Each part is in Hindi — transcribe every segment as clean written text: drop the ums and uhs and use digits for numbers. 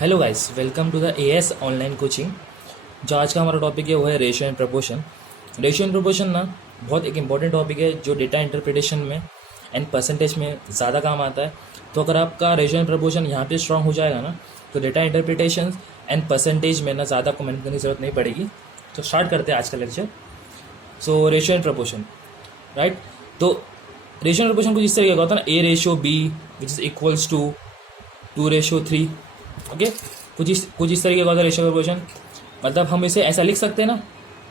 Hello guys, welcome to the AS online coaching. जो आज का हमारा टॉपिक है वो है ratio and proportion. Ratio and proportion ना बहुत एक इंपॉर्टेंट टॉपिक है जो डेटा इंटरप्रिटेशन में एंड परसेंटेज में ज़्यादा काम आता है। तो अगर आपका रेशियो एंड प्रोपोर्शन यहाँ पे स्ट्रांग हो जाएगा ना तो डेटा इंटरप्रिटेशन एंड परसेंटेज में ना ज़्यादा आपको मेहनत करने की ज़रूरत नहीं पड़ेगी। तो स्टार्ट करते हैं आज का lecture. So ratio and proportion, right. तो रेशियो एंड प्रोपोर्शन कुछ इस तरीके का होता है ना, A ratio B which is equals to 2:3। Okay, कुछ इस तरीके का होता है रेशियो प्रोपोर्शन। मतलब हम इसे ऐसा लिख सकते हैं ना,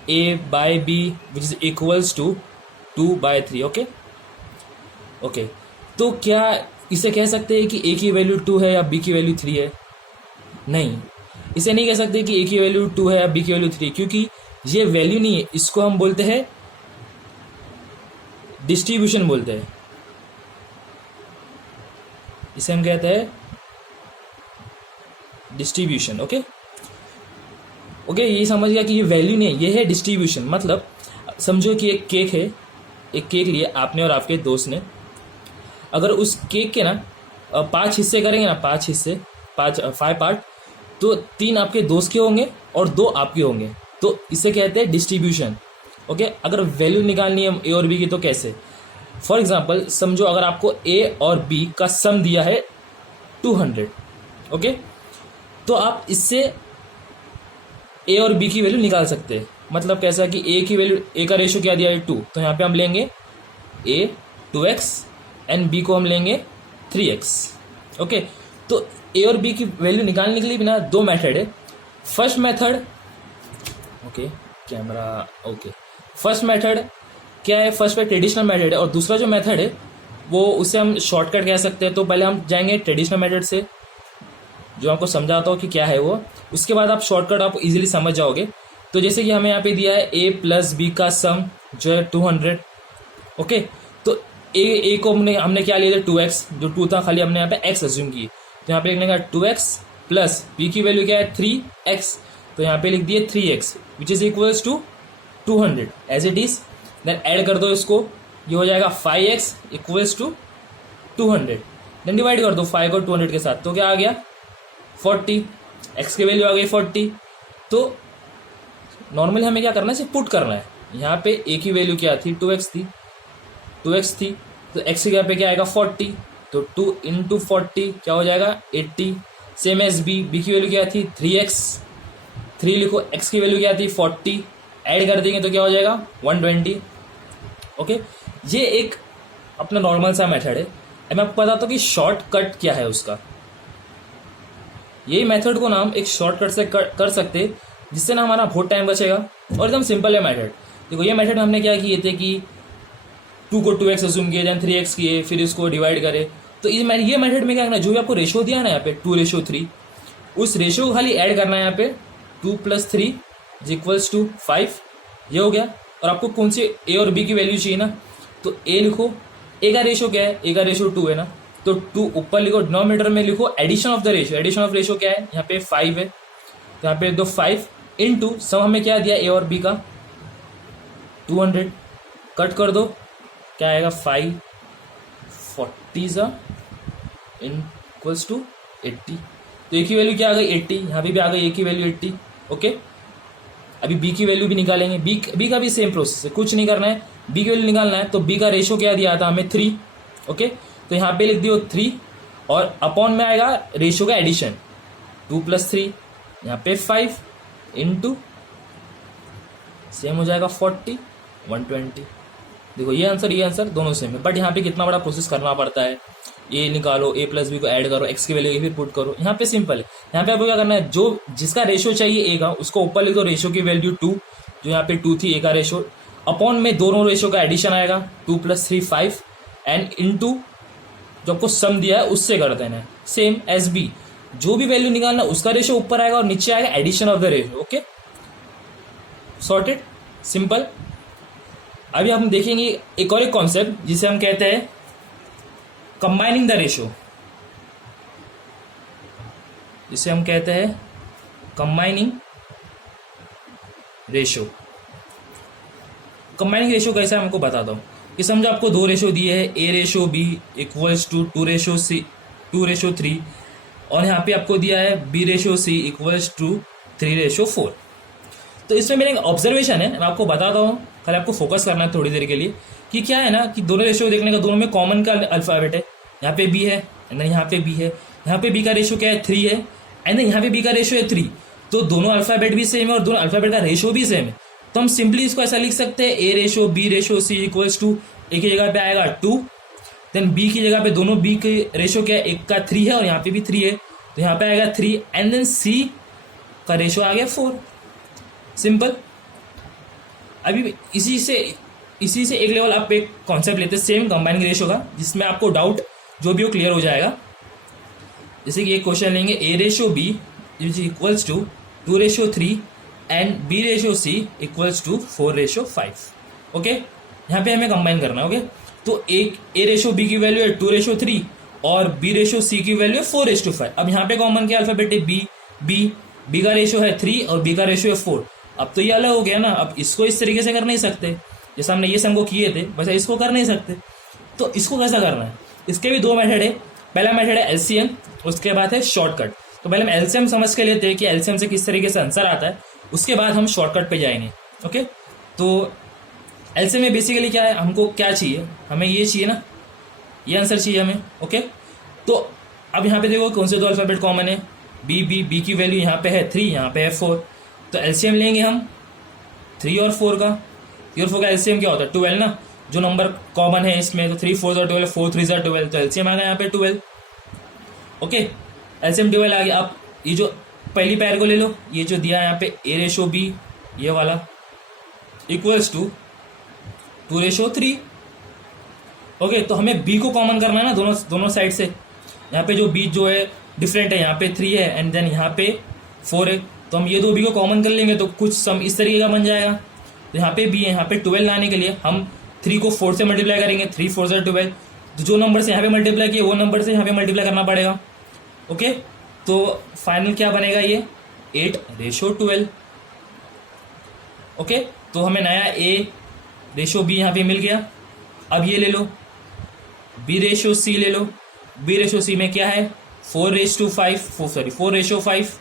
A/B which is equals to 2/3। Okay okay, तो क्या इसे कह सकते हैं कि A की वैल्यू 2 है या B की वैल्यू 3 है? नहीं, इसे नहीं कह सकते कि A की वैल्यू 2 है या B की वैल्यू 3, क्योंकि ये वैल्यू नहीं है। इसको हम बोलते हैं डिस्ट्रीब्यूशन बोलते हैं। इसे हम कहते हैं डिस्ट्रीब्यूशन। ओके ओके, ये समझ गया कि ये वैल्यू नहीं है, ये है डिस्ट्रीब्यूशन। मतलब समझो कि एक केक है, एक केक लिए आपने और आपके दोस्त ने। अगर उस केक के ना 5 हिस्से करेंगे ना, 5 हिस्से, 5 पार्ट, तो 3 आपके दोस्त के होंगे और 2 आपके होंगे। तो इसे कहते हैं डिस्ट्रीब्यूशन। ओके, अगर वैल्यू निकालनी है ए और बी की तो कैसे? फॉर एग्जाम्पल समझो अगर आपको ए और बी का सम दिया है 200। ओके, तो आप इससे ए और बी की वैल्यू निकाल सकते हैं। मतलब कैसा कि ए की वैल्यू, ए का रेशियो क्या दिया है 2, तो यहाँ पे हम लेंगे ए 2x एंड बी को हम लेंगे 3x। ओके, तो ए और बी की वैल्यू निकालने के लिए भी ना 2 मेथड है। First method, okay camera, okay, first method क्या है? फर्स्ट पे ट्रेडिशनल मेथड है, और दूसरा जो मेथड है वो उसे हम शॉर्टकट कह सकते हैं। तो पहले हम जाएंगे ट्रेडिशनल मेथड से, जो आपको समझाता हो कि क्या है वो। उसके बाद आप शॉर्टकट आप इजीली समझ जाओगे। तो जैसे कि हमें यहाँ पे दिया है a प्लस बी का सम जो है 200। ओके, तो ए को हमने क्या लिया था 2x, जो 2 था खाली हमने यहाँ पे x अज्यूम की। तो यहाँ पे लिखने का 2x प्लस बी की वैल्यू क्या है 3x, तो यहाँ पे लिख दिए 3x which is equals to 200 as it is. Then add कर दो इसको, ये हो जाएगा 5x equals to 200। Then divide कर दो 5 को 200 के साथ, तो क्या आ गया 40। x की वैल्यू आ गई 40। तो नॉर्मली हमें क्या करना है, सिर्फ पुट करना है। यहाँ पे a की वैल्यू क्या थी 2x थी, 2x थी, तो x की जगह पे क्या आएगा 40। तो 2 इंटू 40 क्या हो जाएगा 80। सेम एज b की वैल्यू क्या थी 3x, 3 लिखो, x की वैल्यू क्या थी 40, ऐड कर देंगे तो क्या हो जाएगा 120। ओके, ये एक अपना नॉर्मल सा मेथड है। अब मैं आपको बताता हूँ कि शॉर्टकट क्या है उसका। यही मेथड को ना हम एक शॉर्टकट से कर सकते हैं, जिससे ना हमारा बहुत टाइम बचेगा और एकदम सिंपल है मेथड। देखो ये मेथड में हमने क्या किए थे कि 2 को 2x अज्यूम किए, देन 3x किए, फिर इसको डिवाइड करे। तो ये मेथड में क्या करना है, जो भी आपको रेशियो दिया ना यहाँ पे 2:3, उस रेशियो को खाली ऐड करना है यहाँ पे। 2 + 3 इज इक्वल्स टू 5, ये हो गया। और आपको कौन सी ए और बी की वैल्यू चाहिए ना, तो ए लिखो। ए का रेशियो क्या है, ए का रेशियो 2 है ना, तो 2 ऊपर लिखो, डिनोमिनेटर में लिखो addition of the ratio. Addition of ratio क्या है, यहाँ पे 5 है, तो यहाँ पे दो 5 इंटू सम हमें क्या दिया ए और बी का 200। कट कर दो, क्या आएगा 5 40 इक्वल्स टू 80। तो ए की वैल्यू क्या आ गई 80, यहाँ पे भी आ गई ए की वैल्यू 80। ओके, अभी बी की वैल्यू भी निकालेंगे। बी का भी सेम प्रोसेस है, कुछ नहीं करना है, बी की वैल्यू निकालना है। तो बी का रेशियो क्या दिया था हमें 3। ओके, तो यहाँ पे लिख दियो 3, और अपॉन में आएगा रेशियो का एडिशन 2 + 3, यहाँ पे 5 इंटू सेम हो जाएगा 40 120। देखो ये आंसर दोनों सेम है, बट यहाँ पे कितना बड़ा प्रोसेस करना पड़ता है। ए निकालो, a प्लस बी को ऐड करो, x की वैल्यू फिर पुट करो। यहाँ पे सिंपल है। यहाँ पे आपको क्या करना है, जो जिसका रेशियो चाहिए a का, उसको ऊपर लिख दो रेशियो की वैल्यू 2, जो यहाँ पे 2 थी a का रेशियो, अपॉन में दोनों रेशियो का एडिशन आएगा 2 + 3 5, एंड इंटू जो आपको सम दिया है उससे कर देना है। सेम एज बी, जो भी वैल्यू निकालना उसका रेशियो ऊपर आएगा और नीचे आएगा addition of the ratio. Okay, sorted, simple. अभी हम देखेंगे एक और एक कॉन्सेप्ट जिसे हम कहते हैं कंबाइनिंग द रेशियो, जिसे हम कहते हैं कंबाइनिंग रेशियो। कंबाइनिंग रेशियो कैसा है हमको बताता हूँ कि समझो आपको 2 रेशियो दिए हैं, a ratio b equals to 2:3, और यहाँ पे आपको दिया है B/C इक्वल्स टू 3/4। तो इसमें मेरा एक ऑब्जर्वेशन है, मैं आपको बताता हूँ, खाली आपको फोकस करना है थोड़ी देर के लिए कि क्या है ना कि दोनों रेशियो देखने का, दोनों में कॉमन का अल्फाबेट है। यहाँ पे B है एंड देन यहाँ पे B है, यहाँ पे B का रेशियो क्या है 3 है एंड देन यहाँ पे B का रेशियो है 3। तो दोनों अल्फाबेट भी सेम है और दोनों अल्फाबेट का रेशियो भी सेम है। तो हम सिंपली इसको ऐसा लिख सकते हैं A/B/C इक्वल्स टू, एक की जगह पे आएगा 2, देन B की जगह पे दोनों B के रेशियो क्या है, एक का 3 है और यहाँ पे भी 3 है, तो यहाँ पे आएगा 3 एंड देन C का रेशियो आ गया 4। सिंपल। अभी इसी से एक लेवल आप एक कॉन्सेप्ट लेते हैं सेम कंबाइनिंग रेशियो का, जिसमें आपको डाउट जो भी हो क्लियर हो जाएगा। जैसे कि एक क्वेश्चन लेंगे A/B equals to 2/3 and B/C equals to 4/5। Okay, यहाँ पे हमें कंबाइन करना है। ओके, तो एक A/B की वैल्यू है 2/3 और B/C की वैल्यू है 4/5। अब यहाँ पे कॉमन क्या अल्फाबेट है, B का रेशियो है 3 और B का रेशियो है 4। अब तो ये अलग हो गया ना, अब इसको इस तरीके से कर नहीं सकते जैसे हमने ये सम को किए थे, वैसे इसको कर नहीं सकते। तो इसको कैसा करना है, इसके भी दो मेथड है। पहला मेथड है LCM, उसके बाद है शॉर्टकट। तो पहले हम LCM समझ के लेते हैं कि LCM से किस तरीके से आंसर आता है, उसके बाद हम शॉर्टकट पे जाएंगे। ओके, तो LCM में बेसिकली क्या है, हमको क्या चाहिए, हमें ये चाहिए ना, ये आंसर चाहिए हमें। ओके, तो अब यहाँ पे देखो कौन से दो अल्फाबेट कॉमन है, B की वैल्यू यहाँ पे है 3, यहाँ पे है 4। तो LCM लेंगे हम 3 और 4 का। 3 और 4 का LCM क्या होता है, 12 ना, जो नंबर कॉमन है इसमें। तो 3 4 12, 4 3 12, तो LCM आ गया यहाँ पे 12। ओके, LCM 12 आ गया। आप ये जो पहली पैर को ले लो, ये जो दिया है यहाँ पे A/B, ये वाला इक्वल्स टू 2/3। ओके, तो हमें B को कॉमन करना है ना दोनों साइड से। यहाँ पे जो B जो है डिफरेंट है, यहाँ पे 3 है एंड देन यहाँ पे 4 है, तो हम ये दो B को कॉमन कर लेंगे तो कुछ सम इस तरीके का बन जाएगा। तो यहाँ पे B है, यहाँ पे 12 लाने के लिए हम 3 को 4 से मल्टीप्लाई करेंगे, 3 4 12। तो जो नंबर से यहाँ पे मल्टीप्लाई किए वो नंबर से यहाँ पे मल्टीप्लाई करना पड़ेगा। ओके, तो फाइनल क्या बनेगा, ये 8/12। ओके, तो हमें नया A/B यहाँ पे मिल गया। अब ये ले लो B/C ले लो। B/C में क्या है 4/5।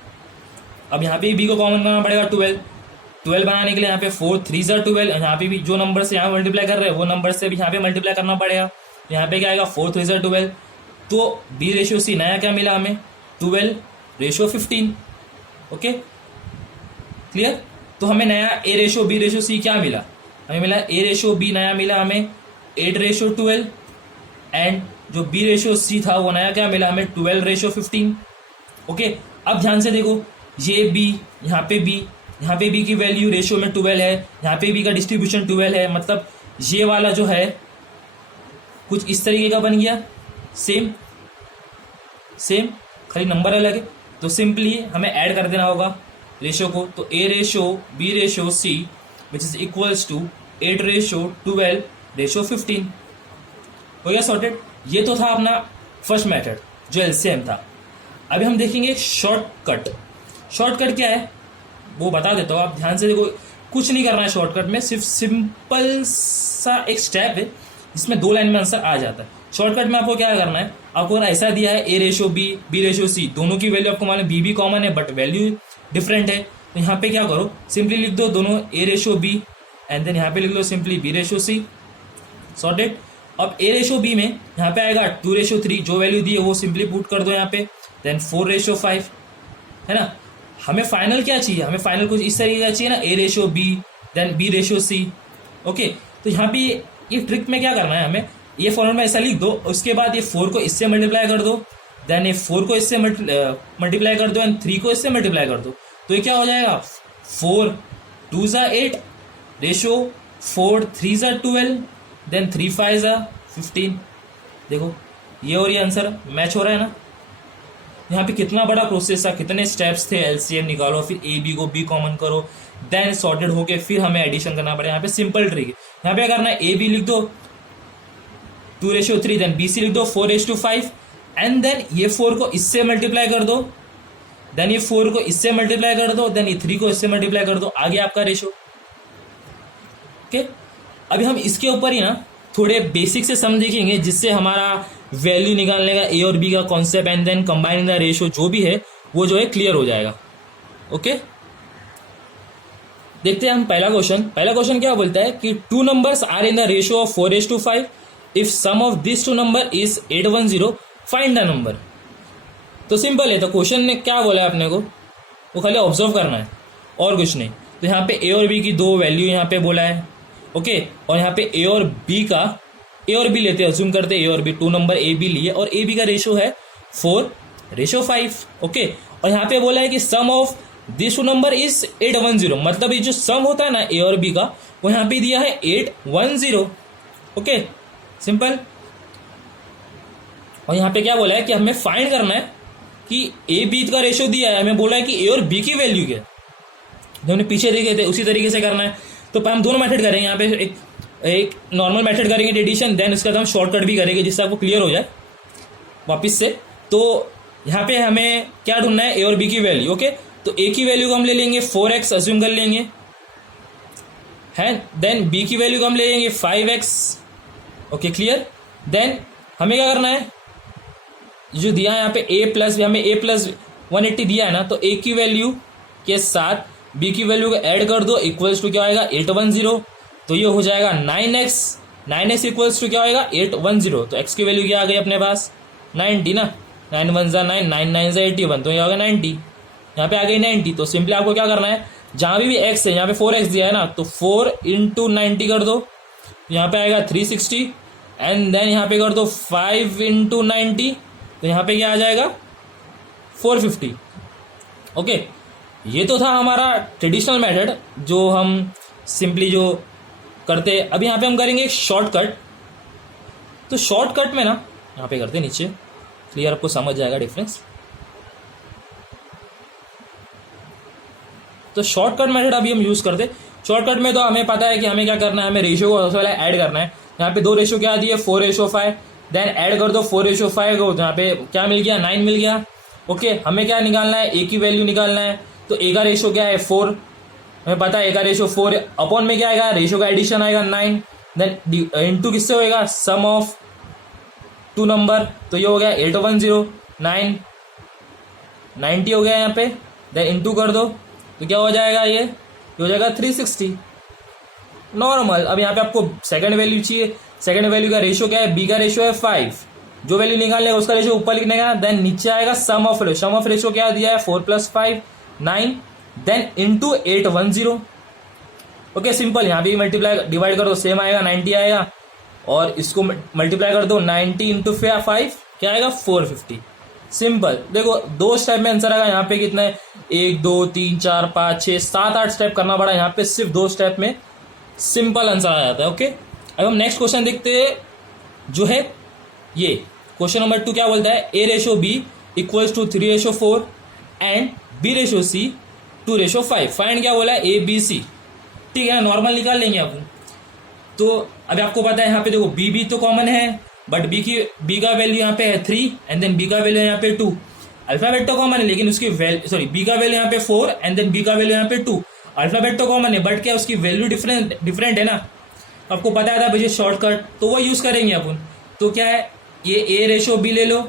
अब यहाँ पे B को कॉमन करना पड़ेगा 12 बनाने के लिए। यहाँ पे 4 3 12, यहाँ पे भी जो नंबर से यहाँ मल्टीप्लाई कर रहे हैं वो नंबर से भी यहाँ पे मल्टीप्लाई करना पड़ेगा। यहाँ पे क्या आएगा 4 3 12। तो B/C नया क्या मिला हमें 12/15। Okay, clear. तो हमें नया A/B/C क्या मिला, हमें मिला A/B नया मिला हमें 8/12 एंड जो B/C था वो नया क्या मिला हमें 12/15। ओके, अब ध्यान से देखो, ये B, यहाँ पे B की वैल्यू रेशियो में 12 है, यहाँ पे B का डिस्ट्रीब्यूशन 12 है, मतलब ये वाला जो है कुछ इस तरीके का बन गया। सेम खाली नंबर अलग है। तो सिंपली हमें ऐड कर देना होगा रेशियो को। तो A/B/C which is equals to 8/12/15 हो गया सॉर्टेड। ये तो था अपना फर्स्ट मेथड जो LCM था। अभी हम देखेंगे शॉर्टकट क्या है वो बता देता हूँ, आप ध्यान से देखो। कुछ नहीं करना है शॉर्टकट में, सिर्फ सिंपल सा एक स्टेप है जिसमें 2 लाइन में आंसर आ जाता है। शॉर्टकट में आपको क्या करना है, आपको ऐसा दिया है A/B B/C, दोनों की वैल्यू आपको मालूम B कॉमन है बट वैल्यू डिफरेंट है। तो यहाँ पे क्या करो, सिंपली लिख दो दोनों A/B एंड देन यहाँ पे लिख लो सिंपली B/C। सॉर्टेड। अब A/B में यहाँ पे आएगा 2/3, जो वैल्यू दी है वो सिंपली पुट कर दो यहाँ पे, देन 4/5 है ना। हमें फाइनल क्या चाहिए, हमें फाइनल कुछ इस तरीके का चाहिए ना, A/B देन B/C। ओके, तो यहाँ पे ये ट्रिक में क्या करना है, हमें ये फॉर्मूला में ऐसा लिख दो, उसके बाद ये 4 को इससे मल्टीप्लाई कर दो, देन ये 4 को इससे मल्टीप्लाई कर दो एंड 3 को इससे मल्टीप्लाई कर दो। तो ये क्या हो जाएगा 4 2 8 रेशियो 4 3 12 देन 3 5 15। देखो ये और ये आंसर मैच हो रहा है ना। यहाँ पे कितना बड़ा प्रोसेस था, कितने स्टेप्स थे। LCM निकालो, फिर AB को B कॉमन करो, देन सॉर्टेड होके फिर हमें एडिशन करना पड़ेगा। यहाँ पे सिंपल ट्रिक है। यहाँ पे करना है AB लिख दो 2/3, देन BC लिख दो 4/5 एंड देन ये 4 को इससे मल्टीप्लाई कर दो, देन ये 4 को इससे मल्टीप्लाई कर दो, देन ये 3 को इससे मल्टीप्लाई कर दो, आ गया आपका रेशियो। ओके, अभी हम इसके ऊपर ही ना थोड़े बेसिक से सम देखेंगे जिससे हमारा वैल्यू निकालने का ए और बी का concept and then combining the ratio जो भी है वो जो है क्लियर हो जाएगा। ओके, देखते हैं हम पहला क्वेश्चन क्या बोलता है कि two numbers are in the ratio of 4:5 if sum of this two number is 810 find the number. तो सिंपल है, तो क्वेश्चन ने क्या बोला है अपने को, वो खाली ऑब्जर्व करना है और कुछ नहीं। तो यहाँ पे ए और बी की दो वैल्यू यहाँ पे बोला है। ओके, और यहाँ पे ए और बी लेते हैं, अज्यूम करते ए और B, two number A B लिए और ए बी का रेशियो है 4:5। ओके, और यहाँ पे बोला है कि sum of this two number is 810, मतलब ये जो सम होता है ना ए और बी का वो यहाँ पे दिया है 810। Okay, simple. और यहाँ पे क्या बोला है कि हमें फाइंड करना है कि ए बी का रेशियो दिया है, हमें बोला है कि ए और बी की वैल्यू क्या है, जो हमने पीछे देखे थे उसी तरीके से करना है। तो हम दोनों मेथड करेंगे, यहाँ पे एक नॉर्मल मेथड करेंगे डिडक्शन, देन उसके बाद हम शॉर्टकट भी करेंगे जिससे आपको क्लियर हो जाए वापस से। तो यहाँ पे हमें क्या ढूंढना है, ए और बी की वैल्यू। ओके, तो ए की वैल्यू को हम ले लेंगे 4x अज्यूम कर लेंगे है, देन बी की वैल्यू को हम ले लेंगे 5x। Okay, clear. देन हमें क्या करना है, जो दिया है यहाँ पे a प्लस, हमें a प्लस 180 दिया है ना, तो a की वैल्यू के साथ b की वैल्यू को ऐड कर दो, इक्वल्स टू क्या होएगा 810। तो ये हो जाएगा 9x इक्वल्स टू क्या होएगा 810। तो x की वैल्यू क्या आ गई अपने पास 90 ना, 9 1 जा 9, 9 9 जा 81, तो ये होगा 90। यहाँ पे आ गई 90। तो सिंपली आपको क्या करना है, जहाँ भी x है यहाँ पे 4x दिया है ना, तो 4 × 90 कर दो, यहाँ पे आएगा 360 एंड देन यहाँ पे कर दो 5 × 90, तो यहाँ पे क्या आ जाएगा 450। ओके, ये तो था हमारा ट्रेडिशनल मेथड जो हम सिंपली जो करते। अब यहाँ पे हम करेंगे एक शॉर्टकट। तो शॉर्टकट में ना यहाँ पे करते नीचे, क्लियर आपको समझ जाएगा डिफरेंस। तो शॉर्टकट मेथड अभी हम यूज करते। शॉर्टकट में तो हमें पता है कि हमें क्या करना है, हमें रेशियो को सबसे पहले ऐड करना है। यहाँ पे दो रेशियो क्या दिए 4:5, देन ऐड कर दो 4:5 को, यहाँ पे क्या मिल गया 9 मिल गया। ओके, हमें क्या निकालना है, ए की वैल्यू निकालना है। तो ए का रेशियो क्या है 4, हमें पता है ए का रेशियो 4, अपॉन में क्या आएगा रेशियो का एडिशन आएगा 9, देन इनटू किससे होएगा सम ऑफ टू नंबर, तो ये हो गया 810, 9 90 हो गया यहाँ पे, देन इनटू कर दो तो क्या हो जाएगा, ये हो जाएगा 360 नॉर्मल। अब यहाँ पे आपको सेकंड वैल्यू चाहिए, सेकंड वैल्यू का रेशियो क्या है, बी का रेशियो है 5, जो वैल्यू निकालने का उसका रेशियो ऊपर लिखने का, देन नीचे आएगा सम ऑफ रेशियो क्या दिया है 4 + 5 9, देन इनटू 810। Okay, simple. यहाँ भी मल्टीप्लाई डिवाइड कर दो सेम आएगा 90 आएगा, और इसको मल्टीप्लाई कर दो 90 × 5 क्या आएगा 450। सिंपल। देखो दो स्टेप में आंसर आएगा। यहाँ पे कितना है 1 2 3 4 5 6 7 8 स्टेप करना पड़ा, यहाँ पे सिर्फ 2 स्टेप में सिंपल आंसर आ जाता है। ओके, अब हम नेक्स्ट क्वेश्चन देखते हैं, जो है ये क्वेश्चन नंबर 2 क्या बोलता है, a/b equals to 3/4 and b/c 2/5। Find क्या बोला है ABC। ठीक है, नॉर्मल निकाल लेंगे अपन। तो अभी आपको पता है यहाँ पे देखो b तो कॉमन है, बट b का वैल्यू यहाँ पे है 3 एंड देन b का वैल्यू यहाँ पे 2। अल्फाबेट तो कॉमन है, लेकिन उसकी b का वैल्यू यहाँ पे 4 एंड देन b का वैल्यू यहाँ पे 2। अल्फाबेट तो कॉमन है, बट क्या उसकी वैल्यू डिफरेंट है ना। आपको पता था भैया शॉर्टकट, तो वो यूज करेंगे अपन। तो क्या है, ये a/b ले लो,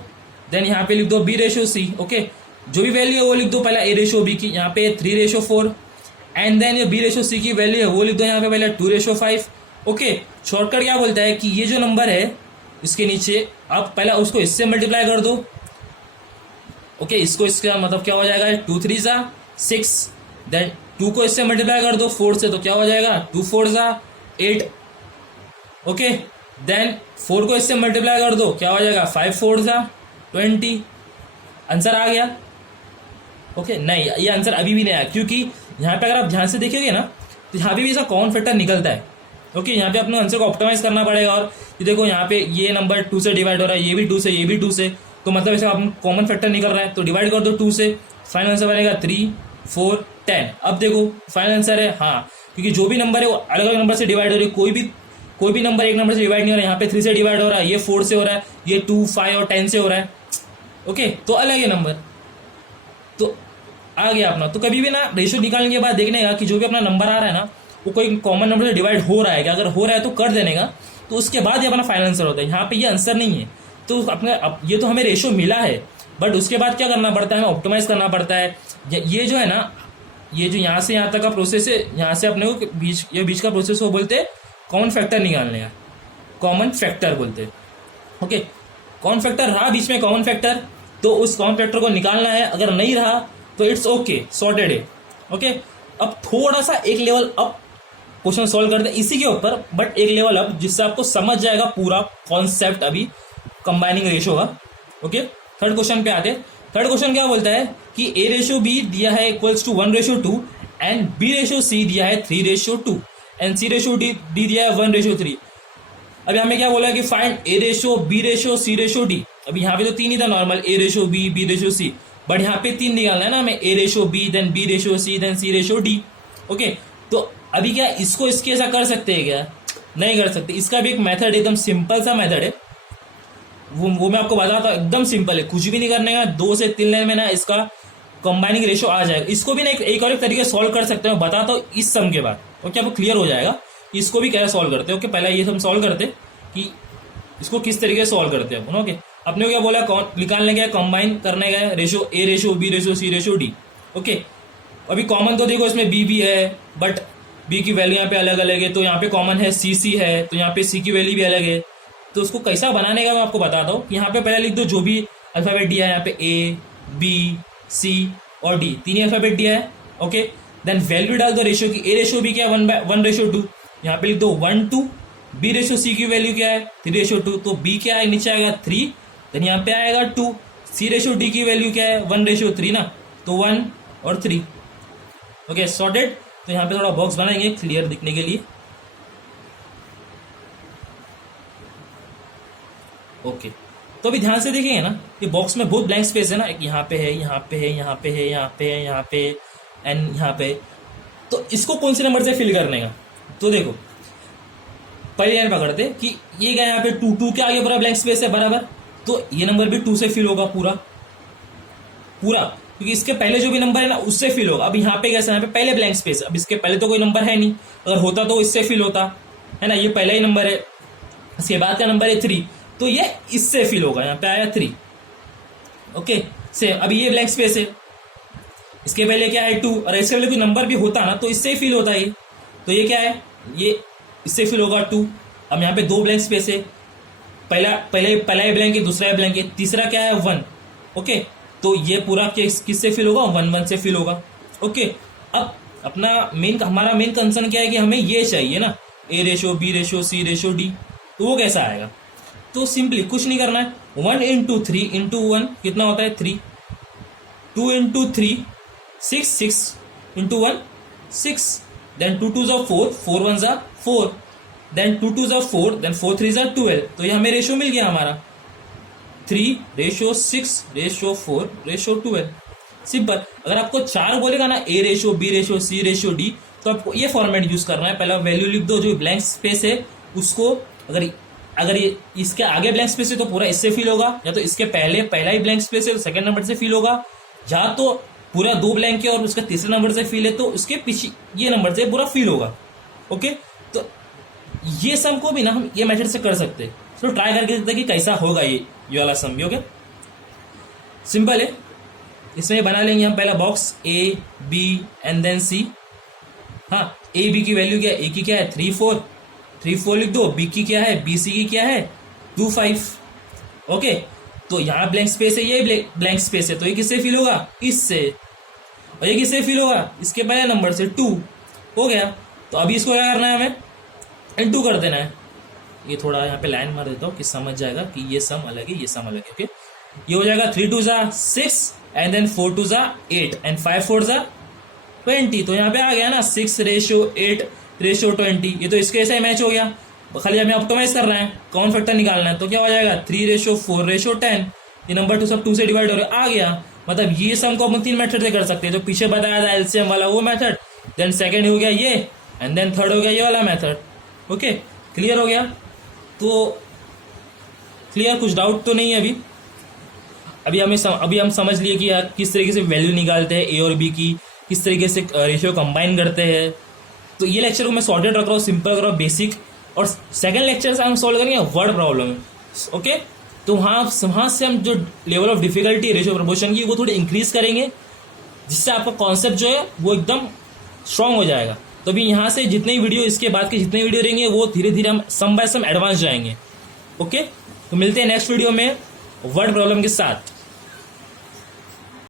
देन यहाँ पे लिख दो b/c। ओके, जो भी वैल्यू है वो लिख दो पहला a/b की, यहाँ पे 3/4 एंड देन ये b/c की वैल्यू है वो लिख दो यहाँ पे पहले 2/5। ओके, शॉर्टकट क्या बोलता है कि ये जो नंबर है इसके नीचे आप पहला उसको इससे मल्टीप्लाई कर दो। ओके, इसको इसका मतलब क्या हो जाएगा 2 3 ज़ा 6, देन 2 को इससे मल्टीप्लाई कर दो 4 से, तो क्या हो जाएगा 2 4 ज़ा 8। ओके, देन 4 को इससे मल्टीप्लाई कर दो, क्या हो जाएगा 5 4 ज़ा 20। आंसर आ गया। ओके, नहीं ये आंसर अभी भी नहीं आया, क्योंकि यहाँ पे अगर आप ध्यान से देखोगे ना तो यहाँ पे भी इसका कॉमन फैक्टर निकलता है। ओके, यहाँ पे अपने आंसर को ऑप्टिमाइज करना पड़ेगा। और ये देखो यहाँ पे ये नंबर 2 से डिवाइड हो रहा है, ये भी 2 से, ये भी 2 से, तो मतलब इसका कॉमन फैक्टर निकल रहा है, तो डिवाइड कर दो 2 से, फाइनल आंसर बनेगा 3 4 10। अब देखो फाइनल आंसर है हाँ, क्योंकि जो भी नंबर है वो अलग अलग नंबर से डिवाइड हो रही है, कोई भी नंबर एक नंबर से डिवाइड नहीं हो रहा है। यहाँ पे 3 से डिवाइड हो रहा है, ये 4 से हो रहा है, ये 2 5 और 10 से हो रहा है। ओके, तो अलग है नंबर, तो आ गया अपना। तो कभी भी ना रेशियो निकालने के बाद देखने का कि जो भी अपना नंबर आ रहा है ना वो कोई कॉमन नंबर से डिवाइड हो रहा है क्या, अगर हो रहा है तो कर देने का, तो उसके बाद ये अपना फाइनल आंसर होता है। यहाँ पे ये आंसर नहीं है, तो अपने ये तो हमें रेशियो मिला है, बट उसके बाद क्या करना पड़ता है, हमें ऑप्टिमाइज करना पड़ता है। ये जो है ना, ये जो यहाँ से यहाँ तक का प्रोसेस है, यहाँ से अपने को बीच का प्रोसेस वो बोलते हैं कॉमन फैक्टर निकालने का, कॉमन फैक्टर बोलते हैं। ओके, कॉमन फैक्टर रहा बीच में कॉमन फैक्टर, तो उस कॉमन फैक्टर को निकालना है, अगर नहीं रहा तो इट्स ओके, सॉर्टेड है। ओके, अब थोड़ा सा एक लेवल अप क्वेश्चन सॉल्व करते हैं इसी के ऊपर, बट एक लेवल अप, जिससे आपको समझ जाएगा पूरा कॉन्सेप्ट अभी कंबाइनिंग रेशियो का। ओके, थर्ड क्वेश्चन पे आते हैं। थर्ड क्वेश्चन क्या बोलता है कि ए रेशियो बी दिया है equals to 1:2 and B ratio C दिया है 3:2 एंड सी रेशियो डी दिया है 1:3। अभी हमें क्या बोला है कि find A ratio B ratio C ratio D. अभी यहाँ पे तो 3 ही था normal, A ratio B ratio C, but यहाँ पे 3 निकालना है ना हमें, A ratio B then B ratio C then C ratio D. Okay, तो अभी क्या इसको इसके ऐसा कर सकते हैं क्या? नहीं कर सकते। इसका भी एक मेथड, एकदम सिंपल सा मेथड है, वो मैं आपको बताता हूँ। एकदम सिंपल है, कुछ भी नहीं करने का, 2 से 3 लाइन में ना इसका कंबाइनिंग रेशियो आ जाएगा। इसको भी ना एक और एक तरीके से सॉल्व कर सकते हैं, बताता हूँ इस सम के बाद। ओके, आपको क्लियर हो जाएगा इसको भी कैसे सॉल्व करते हैं। ओके, पहले ये हम सॉल्व करते कि इसको किस तरीके से सॉल्व करते हैं अपन। ओके, अपने को क्या बोला, निकालने का कंबाइन करने का ratio A ratio B ratio C ratio D. Okay, अभी कॉमन तो देखो इसमें बी भी है, बट बी की वैल्यू यहाँ पे अलग अलग है, तो यहाँ पे कॉमन है सी है, तो यहाँ पे सी की वैल्यू भी अलग है। तो उसको कैसा बनाने का मैं आपको बताता हूँ। यहाँ पे पहले लिख दो जो भी अल्फाबेट दिया है, यहाँ पे ए बी सी और डी, 3 ही अल्फाबेट दिया है। ओके, देन वैल्यू डाल दो रेशियो की, ए रेशियो भी क्या है 1:2, यहाँ पे लिख दो 1:2। बी रेशियो सी की वैल्यू क्या है 3:2, तो बी क्या है नीचे आएगा 3, देन यहाँ पे आएगा 2। सी रेशियो डी की वैल्यू क्या है 1:3 ना, तो 1 और 3। Okay, sorted. तो यहाँ पे थोड़ा बॉक्स बनाएंगे क्लियर दिखने के लिए। ओके, तो अभी ध्यान से देखेंगे ना, ये बॉक्स में बहुत ब्लैंक स्पेस है ना, एक यहाँ पे है, यहाँ पे है, यहाँ पे है, यहाँ पे है, यहाँ पे एंड यहाँ पे। तो इसको कौन से नंबर से फिल करने का? तो देखो पहले लाइन पकड़ते कि ये क्या, यहाँ पे 2 के आगे पूरा ब्लैंक स्पेस है बराबर, तो ये नंबर भी 2 से फिल होगा पूरा, क्योंकि इसके पहले जो भी नंबर है ना उससे फिल होगा। अब यहाँ पे कैसे, यहाँ पे पहले ब्लैंक स्पेस, अब इसके पहले तो कोई नंबर है नहीं, अगर होता तो इससे फिल होता है ना, ये पहला ही नंबर है, इसके बाद का नंबर है 3, तो ये इससे फिल होगा, यहाँ पे आया 3। ओके, सेम अभी ये ब्लैंक स्पेस है, इसके पहले क्या है 2, और इसके पहले कोई नंबर भी होता ना तो इससे ही फिल होता है, तो ये क्या है, ये इससे फिल होगा 2। अब यहाँ पे 2 ब्लैंक स्पेस है, पहला ही ब्लैंक है, दूसरा ही ब्लैंक है, तीसरा क्या है 1। ओके, तो ये पूरा किससे फिल होगा 1 से फिल होगा। ओके, अब अपना हमारा मेन कंसर्न क्या है कि हमें ये चाहिए ना, A ratio B ratio C ratio D, तो वो कैसा आएगा? तो सिंपली कुछ नहीं करना है, 1 × 3 × 1 कितना होता है 3, 2 × 3 6 × 1 6, देन 2 2 4 4 1 4, देन 2 2 4, देन 4 3 12। तो ये हमें रेशियो मिल गया हमारा 3:6:4:12। सिंपल। अगर आपको 4 बोलेगा ना, A ratio B ratio C ratio D, तो आपको ये फॉर्मेट यूज करना है। पहला वैल्यू लिख दो, जो ब्लैंक स्पेस है उसको, अगर ये इसके आगे ब्लैंक स्पेस है तो पूरा इससे फिल होगा, या तो इसके पहला ही ब्लैंक स्पेस है तो सेकंड नंबर से फिल होगा, या तो पूरा 2 ब्लैंक है और उसका तीसरे नंबर से फिल है तो उसके पीछे ये नंबर से पूरा फिल होगा। ओके, तो ये सम को भी ना हम ये मेथड से कर सकते हैं। तो ट्राई करके देखते हैं कि कैसा होगा ये वाला सम भी। ओके, सिंपल है। इसमें बना लेंगे हम पहला box A B and then C. हाँ, ए बी की वैल्यू क्या है, ए की क्या है 3 4 लिख दो, बी की क्या है, बी सी की क्या है 2 5। ओके, तो यहाँ ब्लैंक स्पेस है, ये ब्लैंक स्पेस है, तो ये किससे फिल होगा, इससे, और ये किससे फिल होगा, इसके पहले नंबर से 2 हो गया। तो अभी इसको क्या करना है, हमें इनटू कर देना है। ये थोड़ा यहाँ पे लाइन मार देता हूँ कि समझ जाएगा कि ये सम अलग है, ये सम अलग है। ओके, ये हो जाएगा 3 2 6 एंड देन 4 2 8 एंड 5 4 20। तो यहाँ पे आ गया ना 6:8:20। ये तो इसके ऐसा ही मैच हो गया, खाली हमें ऑप्टिमाइज कर रहे हैं, कॉमन फैक्टर निकालना है। तो क्या हो जाएगा 3:4:10। ये नंबर 2 सब 2 से डिवाइड हो रहे आ गया। मतलब ये सम को हम 3 मेथड से कर सकते हैं, जो पीछे बताया था एलसीएम वाला वो मेथड, देन सेकेंड हो गया ये, एंड देन थर्ड हो गया ये वाला मेथड। ओके, क्लियर हो गया? तो क्लियर, कुछ डाउट तो नहीं है अभी हम समझ लिए कि किस तरीके से वैल्यू निकालते हैं ए और बी की, किस तरीके से रेशियो कंबाइन करते हैं। तो ये लेक्चर को मैं सॉर्टेड रख रहा हूँ, सिंपल रख रहा हूँ, बेसिक। और सेकंड लेक्चर से हम सॉल्व करेंगे वर्ड प्रॉब्लम। ओके, तो वहाँ से हम जो level of difficulty ratio proportion की वो थोड़ी इंक्रीज करेंगे, जिससे आपका कॉन्सेप्ट जो है वो एकदम स्ट्रांग हो जाएगा। तो अभी यहाँ से जितने वीडियो, इसके बाद के जितने वीडियो रहेंगे वो धीरे धीरे हम सम बाय सम एडवांस जाएंगे। ओके, तो मिलते हैं नेक्स्ट वीडियो में वर्ड प्रॉब्लम के साथ।